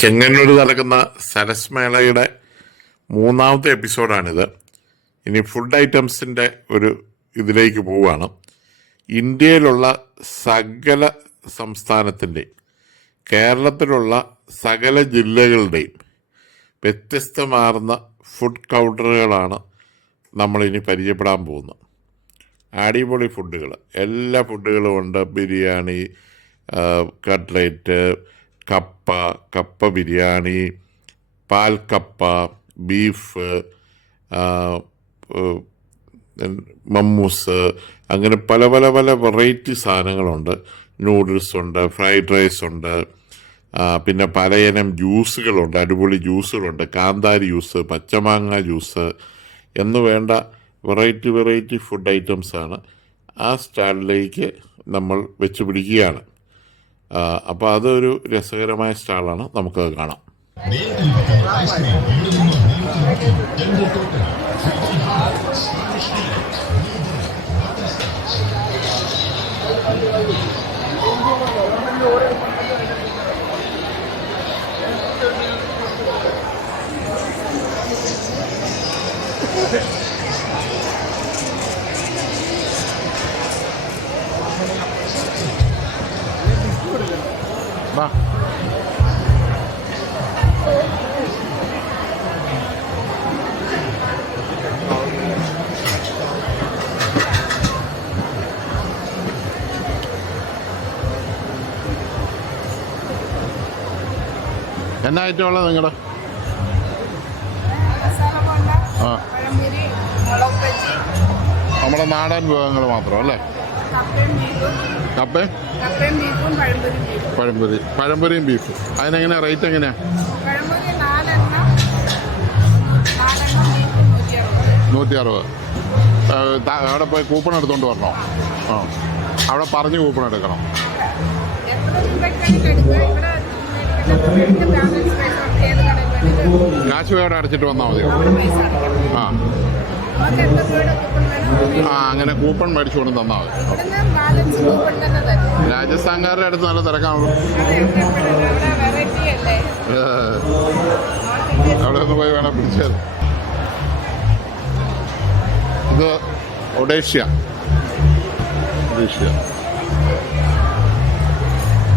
ചെങ്ങന്നൂർ നടക്കുന്ന സരസ് മേളയുടെ മൂന്നാമത്തെ എപ്പിസോഡാണിത്. ഇനി ഫുഡ് ഐറ്റംസിന്റെ ഒരു ഇതിലേക്ക് പോവുകയാണ്. ഇന്ത്യയിലുള്ള സകല സംസ്ഥാനത്തിന്റെയും കേരളത്തിലുള്ള സകല ജില്ലകളുടെയും വ്യത്യസ്തമാർന്ന ഫുഡ് കൗണ്ടറുകളാണ് നമ്മളിനി പരിചയപ്പെടാൻ പോകുന്നത്. അടിപൊളി ഫുഡുകൾ എല്ലാ ഫുഡുകളും ഉണ്ട്. ബിരിയാണി കട്ട്ലേറ്റ് കപ്പ കപ്പ ബിരിയാണി പാൽക്കപ്പ ബീഫ് മമ്മൂസ് അങ്ങനെ പല പല പല വെറൈറ്റി സാധനങ്ങളുണ്ട്. നൂഡിൽസ് ഉണ്ട് ഫ്രൈഡ് റൈസ് ഉണ്ട് പിന്നെ പലയിനം ജ്യൂസുകളുണ്ട് അടിപൊളി ജ്യൂസുകളുണ്ട്. കാന്താരി ജ്യൂസ് പച്ചമാങ്ങ ജ്യൂസ് എന്ന് വേണ്ട വെറൈറ്റി വെറൈറ്റി ഫുഡ് ഐറ്റംസാണ് ആ സ്റ്റാളിലേക്ക് നമ്മൾ വെച്ച് പിടിക്കുകയാണ്. അപ്പോൾ അതൊരു രസകരമായ സ്റ്റാളാണ്. നമുക്കത് കാണാം. എന്നാ ഐറ്റം ഉള്ളത് നിങ്ങളുടെ ആ. നമ്മുടെ നാടൻ വിഭവങ്ങൾ മാത്രം അല്ലേ? കപ്പേ? പഴംപൊരി. പഴംപൊരിയും ബീഫും അതിനെങ്ങനെയാ? റേറ്റ് എങ്ങനെയാ? നൂറ്റി അറുപത് അവിടെ പോയി കൂപ്പൺ എടുത്തോണ്ട് വരണോ? ആ. അവിടെ പറഞ്ഞ് കൂപ്പൺ എടുക്കണം. കാശ് വേറെ അടച്ചിട്ട് വന്നാൽ മതിയോ ആ. ആ അങ്ങനെ കൂപ്പൺ മേടിച്ചു കൊണ്ട് തന്നാൽ മതി. രാജസ്ഥാൻകാരുടെ അടുത്ത് നല്ല തിരക്കാണല്ലോ. അവിടെ നിന്ന് പോയി വേണം പിടിച്ചത് ഇത് Odisha Odisha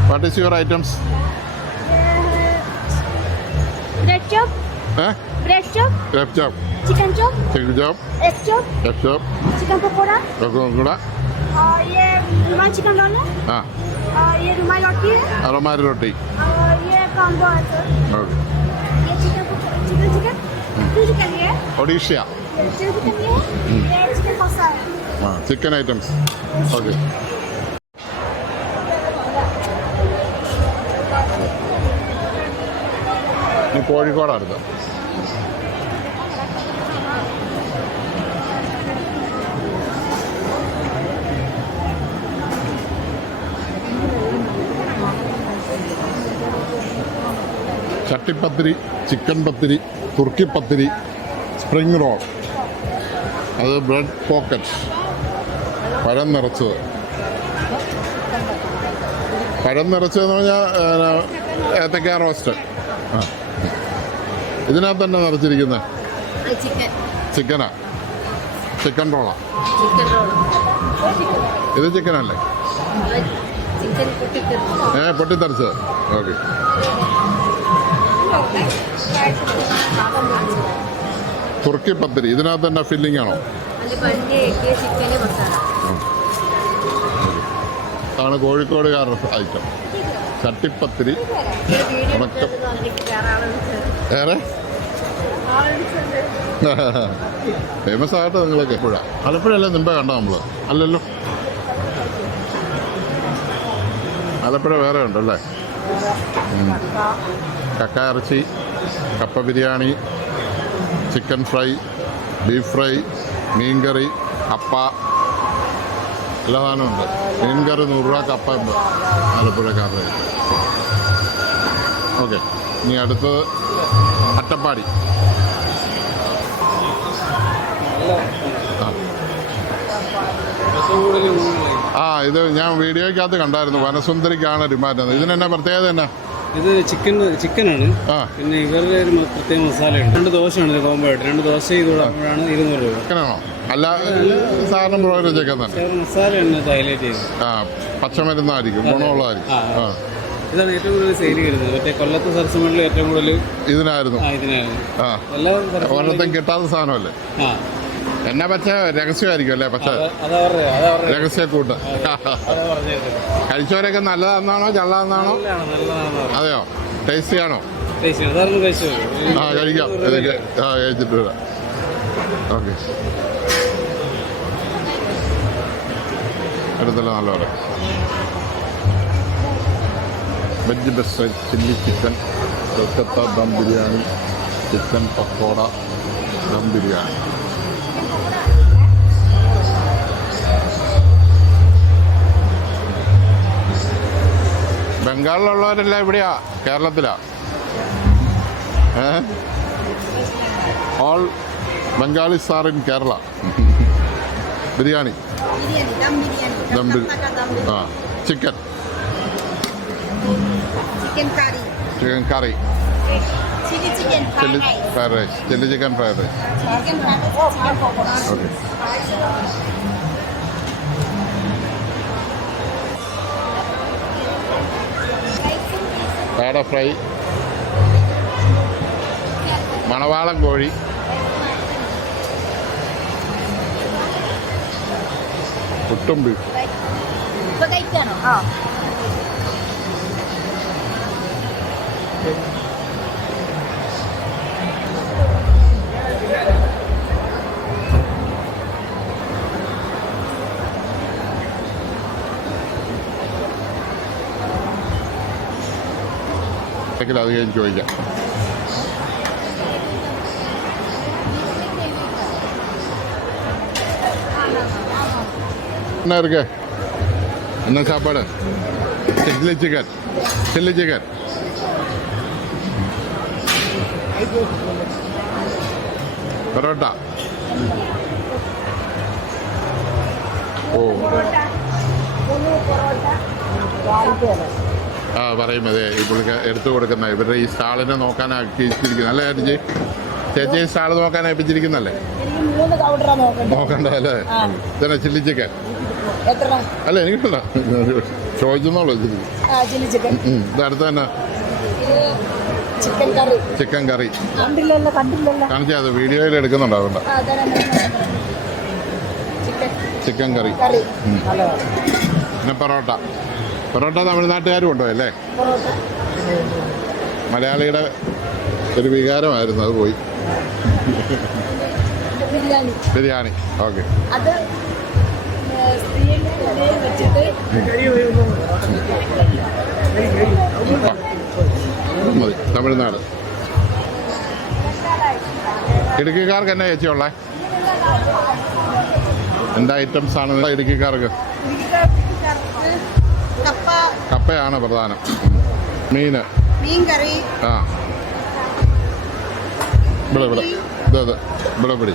what is your items Bread chop, ഏ bread chop, left chop chicken chop, chicken chop egg chop, left ചോപ്പ് chicken pakora, ഒക്കെ കൂടെ और ये रुमाल चिकन रोल है ആ और ये रुमाल रोटी है അറമാരി റൊട്ടി और ये कॉम्बो है सर ഓക്കെ ये chicken chicken chicken two chicken ये ഒഡീഷ്യ चिकन चिकन ये ये चिकन कसा है ആ ചിക്കൻ ഐറ്റംസ് ഓക്കെ ഇനി കോഴിക്കോട് അടുത്ത ചട്ടിപ്പത്തിരി ചിക്കൻ പത്തിരി തുർക്കി പത്തിരി സ്പ്രിംഗ് റോൾ. അത് ബ്രെഡ് പോക്കറ്റ്. പഴം നിറച്ചത്. പഴം നിറച്ചതെന്ന് പറഞ്ഞാൽ ഏത്തക്ക റോസ്റ്റ്. ഇതിനകത്ത് തന്നെ നിറച്ചിരിക്കുന്നത് ചിക്കനാ ചിക്കൻ റോളാ ഇത് ചിക്കനല്ലേ ഏ പൊട്ടിത്തെറിച്ചത്. ഓക്കെ. തുർക്കി പത്തിരി. ഇതിനകത്ത് തന്നെ ഫില്ലിംഗ് ആണോ? അതാണ് കോഴിക്കോട് കാരണം ഐറ്റം ചട്ടിപ്പത്തിരി. ഉണക്കം. ഏറെ? ഫേമസ് ആകട്ടെ നിങ്ങളൊക്കെ എപ്പോഴാ ആലപ്പുഴയല്ലേ നിമ്പ കണ്ടോ നമ്മൾ അല്ലല്ലോ. ആലപ്പുഴ വേറെ ഉണ്ടല്ലേ കക്ക ഇറച്ചി കപ്പ biryani chicken fry beef fry മീൻകറി അപ്പ. എല്ലാ സാധനമുണ്ട് മീൻകറി നൂറ് രൂപ കപ്പ ഉണ്ട്. ആലപ്പുഴക്കാരുടെ ഓക്കെ. ഇനി അടുത്തത്. അട്ടപ്പാടി. ആ ഇത് ഞാൻ വീഡിയോയ്ക്കകത്ത് കണ്ടായിരുന്നു. വനസുന്ദരിക്കാണ് ഡിമാൻഡ് ഇതിനെന്നാ പ്രത്യേകത എന്നാ? ഇത് ചിക്കൻ ചിക്കനാണ് പിന്നെ ഇവരുടെ ഒരു പ്രത്യേക മസാലയുണ്ട്. രണ്ട് ദോശയാണ് കോമ്പോ ആയിട്ട്. രണ്ട് ദോശ ഇതോടാണ് ഇരുന്നൂറ് രൂപ. ചിക്കനാണോ അല്ല സാധാരണ പ്രോഗ്രാം ചിക്കൻ തന്നെ. മസാലയാണ് ഹൈലൈറ്റ് ചെയ്തത് ആ പച്ചമരുന്നായിരിക്കും ഗുണമുള്ളതായിരിക്കും. ആ. ഇതാണ് ഏറ്റവും കൂടുതൽ സെയിൽ കിട്ടുന്നത്. മറ്റേ കൊല്ലത്ത് സരസമണിൽ ഏറ്റവും കൂടുതൽ ഇതിനായിരുന്നു. ആ എല്ലാ ഒരിടത്തും കിട്ടാത്ത സാധനമല്ലേ? ആ. എന്നാ പച്ച രഹസ്യമായിരിക്കും അല്ലേ? പച്ച രഹസ്യ കൂട്ട്. കഴിച്ചവരൊക്കെ നല്ലതാണെന്നാണോ ചള്ളതാണോ അതെയോ? ടേസ്റ്റി ആണോ ആ കഴിക്കാം. ആ കഴിച്ചിട്ട് വരാം. ഓക്കെ. എടുത്തല്ലോ നല്ല veg best chilli chicken Kolkata dum biryani chicken pakoda dum biryani. ബംഗാളിലുള്ളവരെല്ലാം ഇവിടെയാ കേരളത്തിലാ. All Bengalis sir in Kerala biryani. Dum biryani. ആ chicken. Chicken curry chicken curry chilli fried rice chilli chicken fried rice okay peda fry മണവാളം കോഴി. പുട്ടും beef കഴിക്കാണോ? ആ. അത് കഴിഞ്ഞ് ചോദിക്കാം என்ன இருக்கு என்ன சாப்பாடு chilli chicken chilli chicken parotta. ഓ. ആ പറയുന്നത് ഈ പുള്ളിക്ക് എടുത്തു കൊടുക്കുന്ന ഇവരുടെ ഈ സ്റ്റാളിനെ നോക്കാൻ ആക്കിയിരിക്കുന്നത് അല്ലേ ചേച്ചി? ചേച്ചി ഈ സ്റ്റാൾ നോക്കാൻ ഏൽപ്പിച്ചിരിക്കുന്നല്ലേ എനിക്ക് നോക്കണ്ട അല്ലേ ഇതന്നെ ചില്ലി ചിക്കൻ. അല്ല എനിക്കല്ല ചോദിച്ചെന്നുള്ളൂ ചില്ലി ചിക്കൻ. ഇത് അടുത്ത് തന്നെ. Chicken curry. Chicken curry. കണ്ടില്ലല്ലോ കണ്ടില്ലല്ലോ. കാണിച്ചാൽ അത് വീഡിയോയിൽ എടുക്കുന്നുണ്ട് അതുകൊണ്ട്. ആ തരാം ചിക്കൻ. കറി. പിന്നെ പൊറോട്ട. പൊറോട്ട തമിഴ്നാട്ടുകാരും ഉണ്ടോ അല്ലേ? മലയാളിയുടെ ഒരു വികാരമായിരുന്നു അത് പോയി. ബിരിയാണി. ബിരിയാണി. ഓക്കെ. അത് മതി. തമിഴ്നാട്. ഇടുക്കിക്കാർക്ക് എന്നാ ചേച്ചിയുള്ളേ എന്താ ഐറ്റംസ് ആണ് ഇടുക്കിക്കാർക്ക്? കപ്പ കപ്പയാണ് പ്രധാനം. മീന്. മീൻകറി. ആ. ഇവിടെ ഇവിടെ. ഇതെ ഇത്. ഇവിടെ പിടി.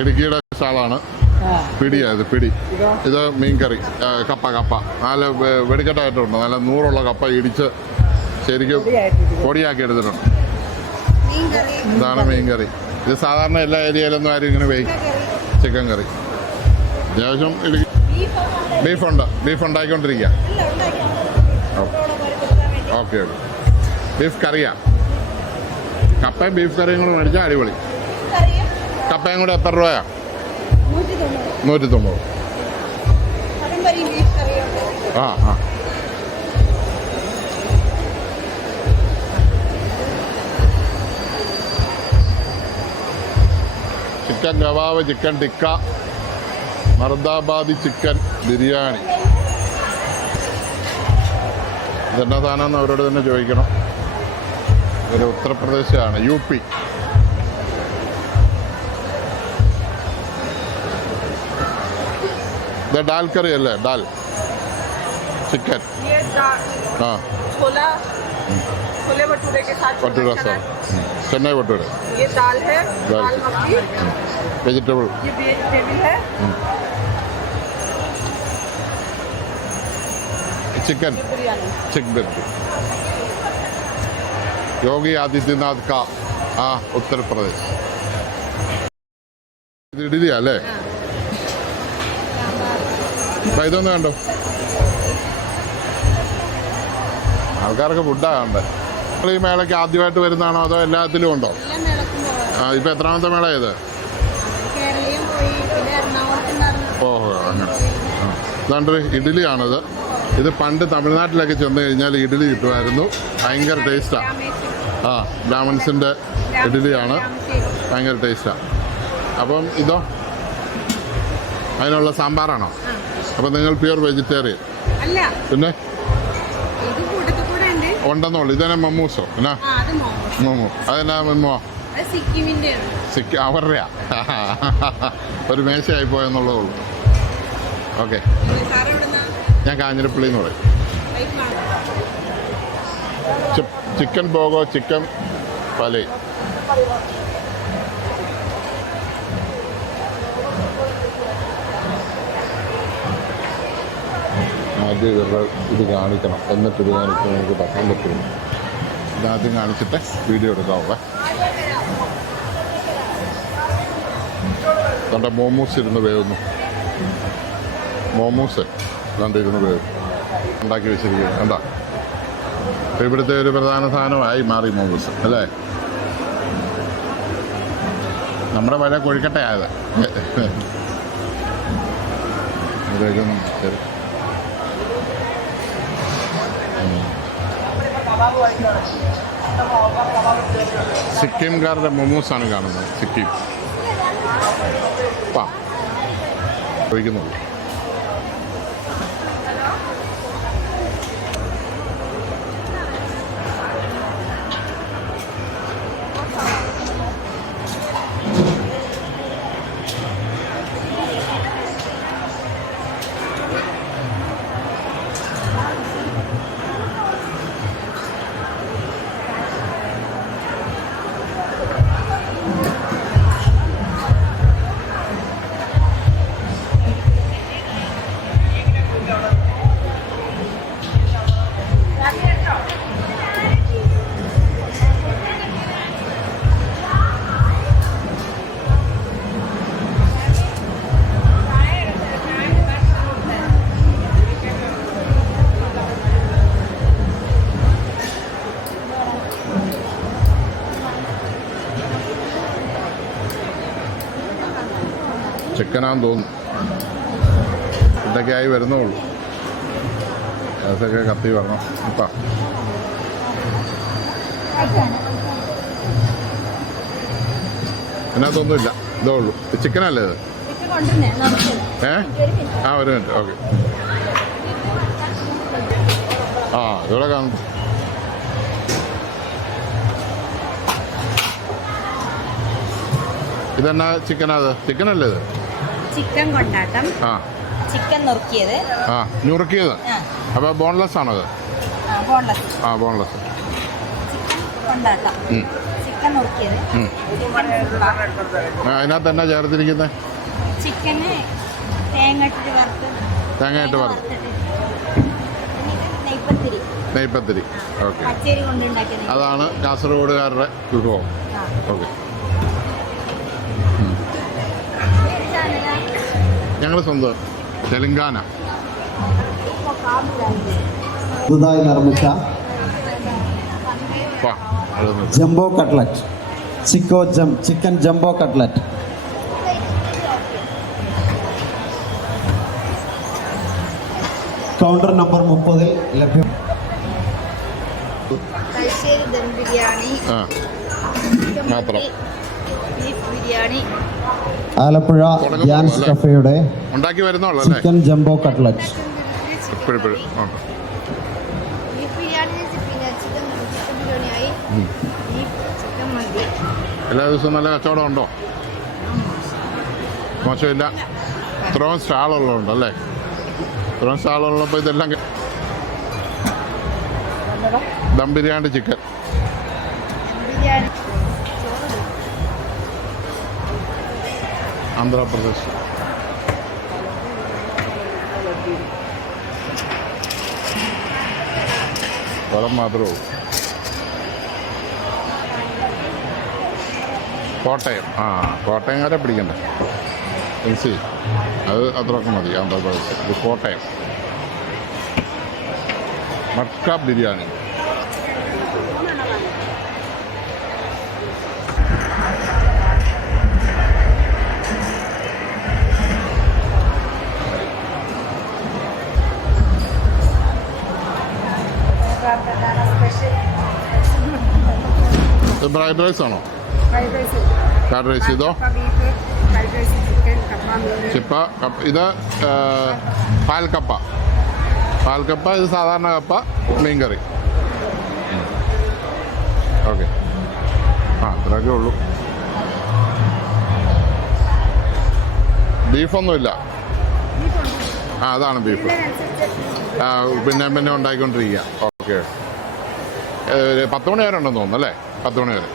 ഇടുക്കിയുടെ സ്റ്റാളാണ് പിടിയാ ഇത് പിടി. ഇത് മീൻകറി കപ്പ കപ്പ. നല്ല വെടിക്കെട്ടായിട്ടുണ്ട്. നല്ല നൂറുള്ള കപ്പ ഇടിച്ച് ശരിക്കും പൊടിയാക്കി എടുത്തിട്ടുണ്ട്. ഇതാണ് മീൻകറി ഇത് സാധാരണ എല്ലാ ഏരിയയിലൊന്നും ആരും ഇങ്ങനെ വേവിക്കും ചിക്കൻ കറി. അത്യാവശ്യം ഇടുക്കി ബീഫുണ്ട് ബീഫ് ഉണ്ടാക്കിക്കൊണ്ടിരിക്കുക ഓക്കെ ഓക്കെ. ബീഫ് കറിയാ. കപ്പയും ബീഫ് കറിയും കൂടെ മേടിച്ചാൽ അടിപൊളി. കപ്പയും കൂടെ എത്ര രൂപയാ? നൂറ്റി തൊണ്ണൂറ് ആ ആ. Chicken kebab chicken tikka Moradabadi chicken biryani. ഇതെന്നാ സാധനം അവരോട് തന്നെ ചോദിക്കണം. ഇത് ഉത്തർപ്രദേശാണ് യു പി. ഇത് ഡാൽ കറി അല്ലേ ഡാൽ ചിക്കൻ ये दाल ആ छोला छोले भटूरे के साथ ഭട്ടൂര छोला സാർ ചെന്നൈ ഭട്ടൂര ये दाल है दाल। दाल मखनी വെജിറ്റബിൾ ये वेजिटेबल है चिकन चिक बिरयानी योगी आदित्यनाथ का ആ ഉത്തർപ്രദേശ് ഇത് ഇഡലിയാ അല്ലേ അപ്പൊ ഇതൊന്ന് കണ്ടോ? ആൾക്കാർക്ക് ഫുഡാ കണ്ടേ. നിങ്ങൾ ഈ മേളയ്ക്ക് ആദ്യമായിട്ട് വരുന്നതാണോ അതോ എല്ലാത്തിലും ഉണ്ടോ? ആ, ഇപ്പൊ എത്രാമത്തെ മേള ഇത്? ഓഹോ അങ്ങനെ. ഇതാണ്ട് ഇഡ്ഡലിയാണിത് ഇത് പണ്ട് തമിഴ്നാട്ടിലൊക്കെ ചെന്ന് കഴിഞ്ഞാൽ ഇഡ്ഡലി കിട്ടുമായിരുന്നു. ഭയങ്കര ടേസ്റ്റാണ് ആ. ബ്രാഹ്മൺസിന്റെ ഇഡ്ഡലിയാണ്. ഭയങ്കര ടേസ്റ്റാണ് അപ്പം ഇതോ? അതിനുള്ള സാമ്പാറാണോ. അപ്പം നിങ്ങൾ പ്യുവർ വെജിറ്റേറിയൻ. പിന്നെ? ഉണ്ടെന്നുള്ളു ഇതന്നെ മമ്മൂസോ എന്നാ മമ്മൂ. അതെന്നാ മമ്മോ സിക്ക് അവരുടെയാ. ഒരു മേശയായി പോയെന്നുള്ളതേ ഉള്ളൂ. ഓക്കെ. ഞാൻ കാഞ്ഞിരപ്പള്ളി എന്ന് പറയും ചിക്കൻ പോകോ ചിക്കൻ പലേ. ആദ്യം ഇവരുടെ ഇത് കാണിക്കണം എന്നിട്ട് ഇത് കാണിക്കാൻ നമുക്ക് പറയാൻ പറ്റുള്ളൂ ഇതാദ്യം കാണിച്ചിട്ട് വീഡിയോ എടുക്കാവുക തന്റെ മോമോസ് ഇരുന്ന് വേവുന്നു മോമോസ് കണ്ടിരുന്ന് വേവ് ഉണ്ടാക്കി വെച്ചിരിക്കുന്നു കണ്ടാ അപ്പം ഇവിടുത്തെ ഒരു പ്രധാന സാധനമായി മാറി മോമോസ് അല്ലേ നമ്മുടെ പല കൊഴുക്കട്ടയായത് ഇവിടെയൊക്കെ സിക്കിംകാരുടെ മൊമോസാണ് കാണുന്നത്. സിക്കിം. പാ ചിക്കനാന്ന് തോന്നുന്നു. ഇതൊക്കെ ആയി വരുന്നുള്ളൂ. അതൊക്കെ കത്തി വരണം. ഇപ്പം. അതിനകത്തൊന്നുമില്ല ഇതേ ഉള്ളൂ. ചിക്കനല്ലേ ഇത്? ഏ? ആ ഒരു മിനിറ്റ്. ഓക്കെ. ആ ഇവിടെ കാണും. ഇതെന്നാ ചിക്കനാ അത് ചിക്കനല്ലേ ഇത്? ചിക്കൻ കൊണ്ടാട്ടം. ആ. ചിക്കൻ നുറുക്കിയത്. ആ നുറുക്കിയത്. അപ്പോൾ ബോൺലെസ് ആണോ അത് ബോൺലെസ് ആ ബോൺലെസ് ചിക്കൻ കൊണ്ടാട്ടം. നുറുക്കിയത്. അതിനകത്ത് എന്നാ ചേർത്തിരിക്കുന്നത് ചിക്കന് തേങ്ങ ഇട്ടിട്ട് വറുത്ത് തേങ്ങയിട്ട് തേങ്ങ വറുത്ത്. നെയ്പത്തിരി. നെയ്പത്തിരി. ഓക്കെ. അതാണ് കാസർഗോഡുകാരുടെ വിഭവം. ഓക്കെ. ഞങ്ങൾ സ്വന്തം തെലങ്കാന. പുതുതായി നിർമ്മിച്ച ജംബോ കട്ട്ലറ്റ്. ചിക്കോ ജം chicken jumbo cutlet. Counter number മുപ്പതിൽ ലഭ്യം. തലശ്ശേരി ദം ബിരിയാണി. മാത്രം. ബീഫ് ബിരിയാണി. ആലപ്പുഴ ഗ്യാൻസ് കഫേയുടെ ഉണ്ടാക്കി ചിക്കൻ ജംബോ കട്ട്ലറ്റ്. ഇപ്പോഴിപ്പോഴും എല്ലാ ദിവസവും നല്ല കച്ചവടം ഉണ്ടോ? മോശമില്ല. ഇത്രയും സ്റ്റാളുള്ളതുണ്ട് അല്ലേ? ഇത്രയും സ്റ്റാളുള്ളപ്പോൾ ഇതെല്ലാം ദം ബിരിയാണി ചിക്കൻ. ആന്ധ്രാപ്രദേശ്. സ്ഥലം മാത്രമേ ഉള്ളൂ കോട്ടയം. ആ കോട്ടയംകാരെ പിടിക്കണ്ടേ. എൻ അത് അത്രയൊക്കെ മതി ആന്ധ്രാപ്രദേശ്. ഇത് കോട്ടയം. മട്ക ബിരിയാണി. ഫ്രൈഡ് റൈസ് ആണോ? ഫ്രൈഡ് റൈസ് ചെയ്തോ ചിപ്പ കപ്പ ഇത് പാൽക്കപ്പ. പാൽക്കപ്പ ഇത് സാധാരണ കപ്പ മീൻ കറി ഓക്കെ. ആ അത്രയൊക്കെ ഉള്ളൂ. ബീഫൊന്നുമില്ല. ആ അതാണ് ബീഫ്. പിന്നെ പിന്നെ ഉണ്ടാക്കിക്കൊണ്ടിരിക്കുക ഓക്കെ. പത്ത് മണി വരെ ഉണ്ടെന്ന് തോന്നുന്നു അല്ലേ? പത്ത് മണി വരെ.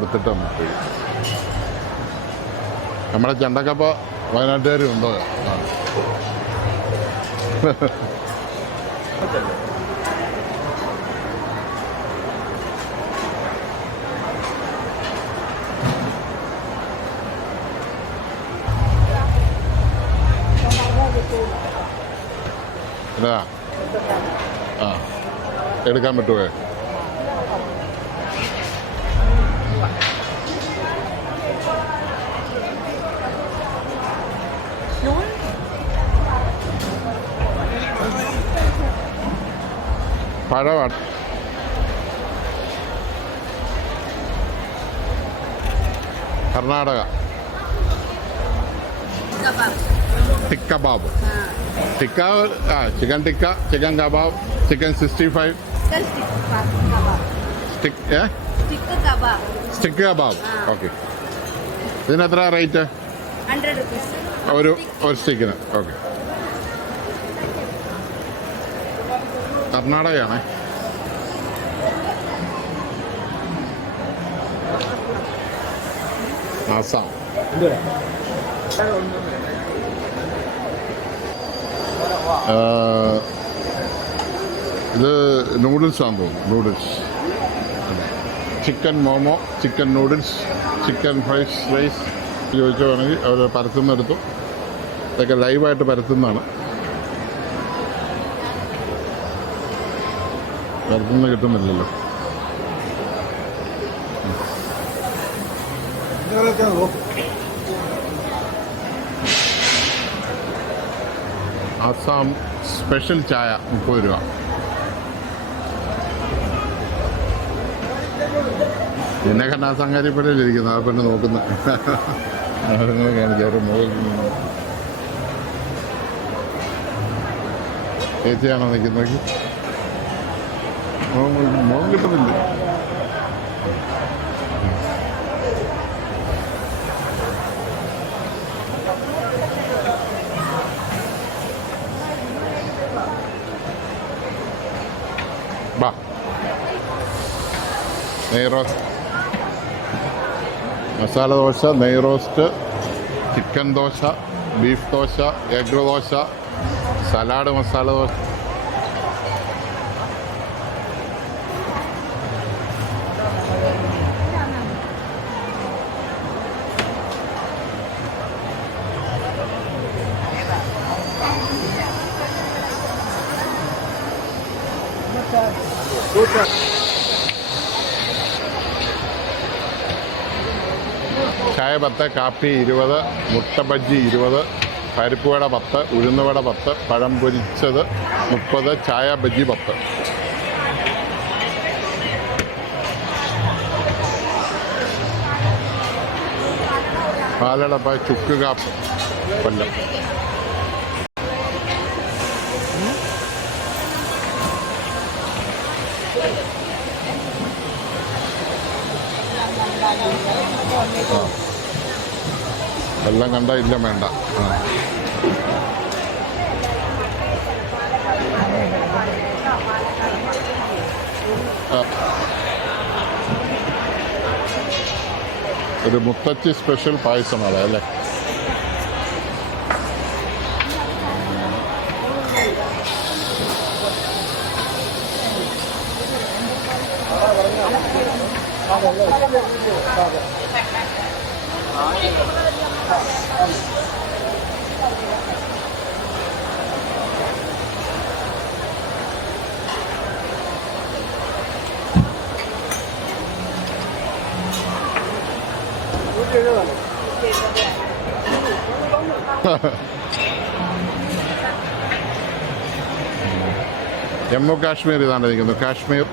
കൊടുത്തിട്ട് നമുക്ക് പോയി നമ്മുടെ ചെണ്ടക്കപ്പ വയനാട്ടുകാരും ഉണ്ടോ ആ. ആ. എടുക്കാൻ പറ്റുമോ പഴമാണ് കർണാടക. ടിക്ക ബാബ് ടിക്ക ആ chicken tikka chicken kebab chicken sixty five stick stick kebab. Okay. ഇതിനെത്ര rate? ഒരു ഒരു സ്റ്റിക്കിന്. ഓക്കെ. കർണാടകയാണേ. ആസാം. ഇത് നൂഡിൽസ് ആണ് തോന്നുന്നു noodles chicken momo chicken noodles chicken fries rice ചോദിക്കുകയാണെങ്കിൽ അവർ പരത്തുന്നെടുത്തു ഇതൊക്കെ ലൈവായിട്ട് പരത്തുന്നതാണ്. പരത്തുന്ന കിട്ടുന്നില്ലല്ലോ. ആസാം സ്പെഷ്യൽ ചായ മുപ്പത് രൂപ. എന്നെ കണ്ട ആ സംഗതിപ്പെട്ടിരിക്കുന്നു ആ പെണ്ണ് നോക്കുന്ന. അവരുടെ മുകളിൽ. ചേച്ചിയാണോ നിൽക്കുന്നത്? മോൻ കിട്ടുന്നില്ല. ബാ. നെയ് റോസ്റ്റ്. മസാല ദോശ നെയ് roast chicken dosa beef dosa egg dosa salad masala dosa. ചായ പത്ത് കാപ്പി ഇരുപത് മുട്ട ബജ്ജി ഇരുപത് പരിപ്പ് വട പത്ത് ഉഴുന്നുവട പത്ത് പഴം പൊരിച്ചത് മുപ്പത് ചായ ബജ്ജി പത്ത്. പാലടപ്പ ചുക്ക് കാപ്പ് കൊല്ലം. എല്ലാം കണ്ട ഇല്ല വേണ്ട. ഒരു മുത്തച്ചി സ്പെഷ്യൽ പായസമാണ് അല്ലേ? ജമ്മു കാശ്മീർ ഇതാണ് ഇരിക്കുന്നത് കാശ്മീർ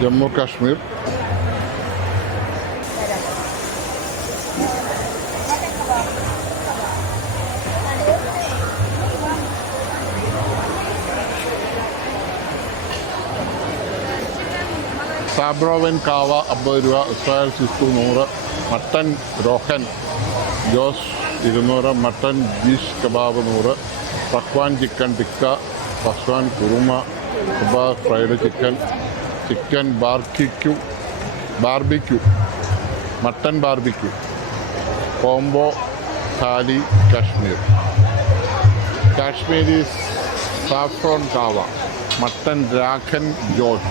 ജമ്മു കാശ്മീർ സാബ്രോവൻ കാവ അമ്പത് രൂപ ഇസ്രായേൽ സിസ്തു നൂറ് മട്ടൻ രോഹൻ ജോസ് ഇരുന്നൂറ് മട്ടൻ ബീഫ് കബാബ് നൂറ് pakwan chicken tikka pakwan kurma kebab fried chicken chicken barbecue barbecue mutton barbecue combo thali Kashmir. Kashmiri saffron kahwa mutton rogan josh.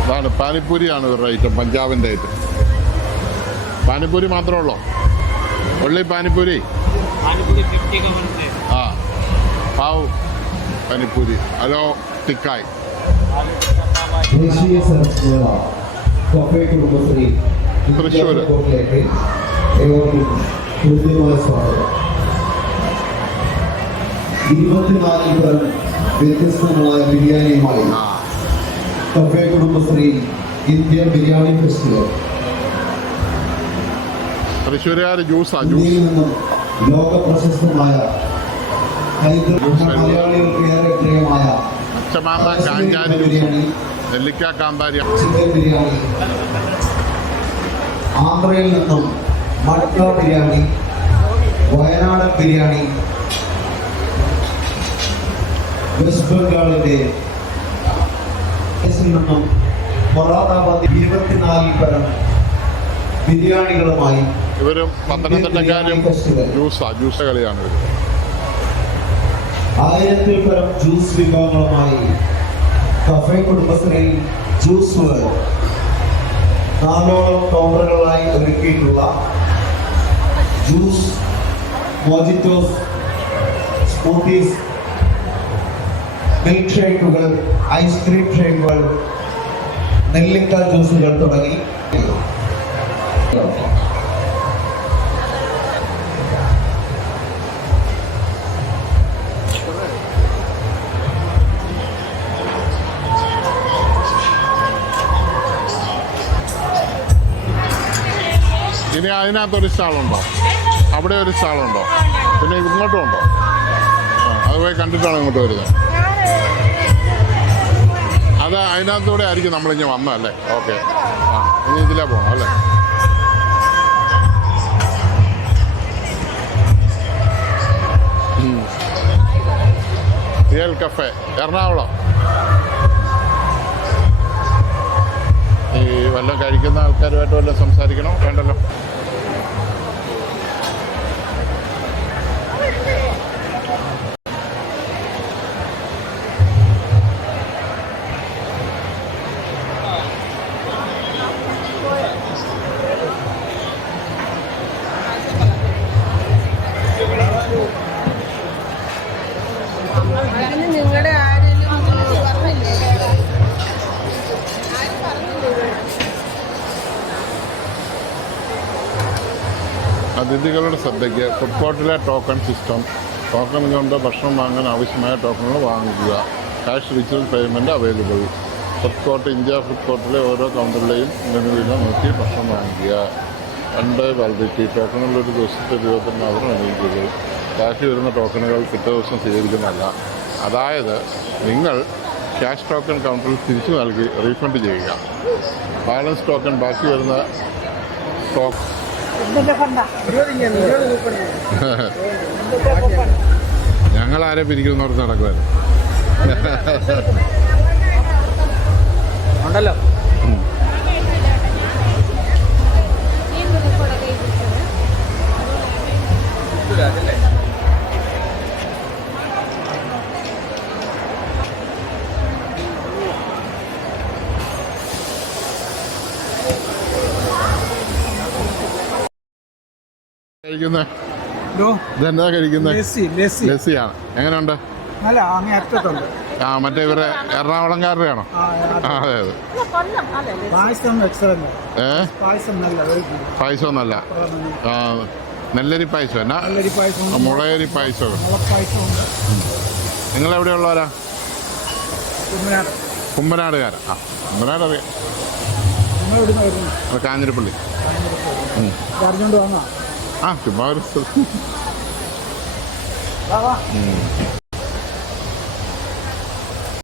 ഇതാണ് പാനിപ്പൂരിയാണ് ഇവരുടെ ഐറ്റം പഞ്ചാബിന്റെ ഐറ്റം പാനിപ്പൂരി മാത്രമേ ഉള്ളൂ? ഉള്ളി പാനിപ്പൂരി? ആ. പാവ് പാനിപ്പൂരി. ഹലോ ടിക്കായ്. ദേശീയ ഇരുപത്തിനാല് തരം വ്യത്യസ്തങ്ങളായ ബിരിയാണിയുമായി cafe Kudumbashree Indian biryani festival. തൃശ്ശൂരുകാർ ജ്യൂസാ ജ്യൂസ് നിന്നും ലോക പ്രശസ്തമായ മലയാളികൾക്ക് ഏറെ പ്രിയമായ പച്ചമാമ്പ കാഞ്ചാരി ബിരിയാണി. നെല്ലിക്ക കാന്താരി. ചിക്കൻ ബിരിയാണി. ആന്ധ്രയിൽ നിന്നും മട്ട ബിരിയാണി വയനാടൻ ബിരിയാണി വെസ്റ്റ് ബംഗാളിന്റെ ിൽ നിന്നും മൊറാദാബാദ് ഇരുപത്തിനാലിൽ പരം ബിരിയാണികളുമായി ഇവരും പത്തനംതിട്ടക്കാരും ജ്യൂസാ ജ്യൂസ് കളിയാണ് ഇവർ ആയിരത്തിൽ പരം ജ്യൂസ് വിഭവങ്ങളുമായി കഫേ കുടുംബശ്രീ ജ്യൂസ് നാലോളം കൗണ്ടറുകളായി ഒരുക്കിയിട്ടുള്ള ജ്യൂസ് മോജിറ്റോസ് സ്മൂത്തീസ് മിൽക്ക് ഷേക്കുകൾ ഐസ്ക്രീം ഷേക്കുകൾ നെല്ലിക്ക ജ്യൂസുകൾ തുടങ്ങി. ഇനി അതിനകത്തൊരു സ്റ്റാളുണ്ടോ? അവിടെ ഒരു സ്റ്റാളുണ്ടോ? പിന്നെ ഇങ്ങോട്ടും ഉണ്ടോ അത് കണ്ടിട്ടാണ് ഇങ്ങോട്ട് വരുന്നത്. അത് അതിനകത്തൂടെ ആയിരിക്കും നമ്മളിങ്ങനെ വന്നതല്ലേ ഓക്കെ. ആ ഇനി ഇതിലേ പോകണം അല്ലേ? Real cafe Ernakulam. ഈ വല്ലതും കഴിക്കുന്ന ആൾക്കാരുമായിട്ട് വല്ലതും സംസാരിക്കണോ? വേണ്ടല്ലോ. അതിഥികളുടെ ശ്രദ്ധയ്ക്ക് ഫുഡ് കോർട്ടിലെ ടോക്കൺ സിസ്റ്റം ടോക്കൺ കൊണ്ട് ഭക്ഷണം വാങ്ങാൻ ആവശ്യമായ ടോക്കണുകൾ വാങ്ങിക്കുക cash digital payment available food court India food കോർട്ടിലെ ഓരോ കൗണ്ടറിലെയും മെനുവിനെ നോക്കി ഭക്ഷണം വാങ്ങിക്കുക രണ്ട് വാലിഡിറ്റി ടോക്കണുകൾ ഒരു ദിവസത്തെ ഉപയോഗത്തിന് മാത്രം അനുവദിക്കുക ക്യാഷ് വരുന്ന ടോക്കണുകൾ പിറ്റേ ദിവസം സ്വീകരിക്കുന്നതല്ല. അതായത് നിങ്ങൾ ക്യാഷ് ടോക്കൺ കൗണ്ടറിൽ തിരിച്ചു നൽകി റീഫണ്ട് ചെയ്യുക. ബാലൻസ് ടോക്കൺ ബാക്കി വരുന്ന ടോക്കൺ ഞങ്ങൾ ആരെ പിരിക്കുന്നോർത്ത് നടക്കുമായിരുന്നു ഉണ്ടല്ലോ. കഴിക്കുന്നത് ഇതെന്താ കഴിക്കുന്നത് ലസ്സിയാണ് എങ്ങനെയുണ്ട്? അല്ല അങ്ങേ അറ്റത്തുണ്ട്. ആ മറ്റേ ഇവരെ ആ അതെ അതെ. പായസം എക്സലന്റ് ഏ? പായസം നല്ല ആ നെല്ലരി പായസം. എന്നാ? നല്ലൊരു പായസം നിങ്ങൾ എവിടെയുള്ളവരാ ഉള്ളവരാ കുമ്പനാടുകാരാ ആ കുമ്പനാട് അറിയാം കാഞ്ഞിരപ്പള്ളി. അറിഞ്ഞുകൊണ്ട് വന്നാ ആ ചുമ്മാ ഒരു സ്ഥലം. വാ, വാ.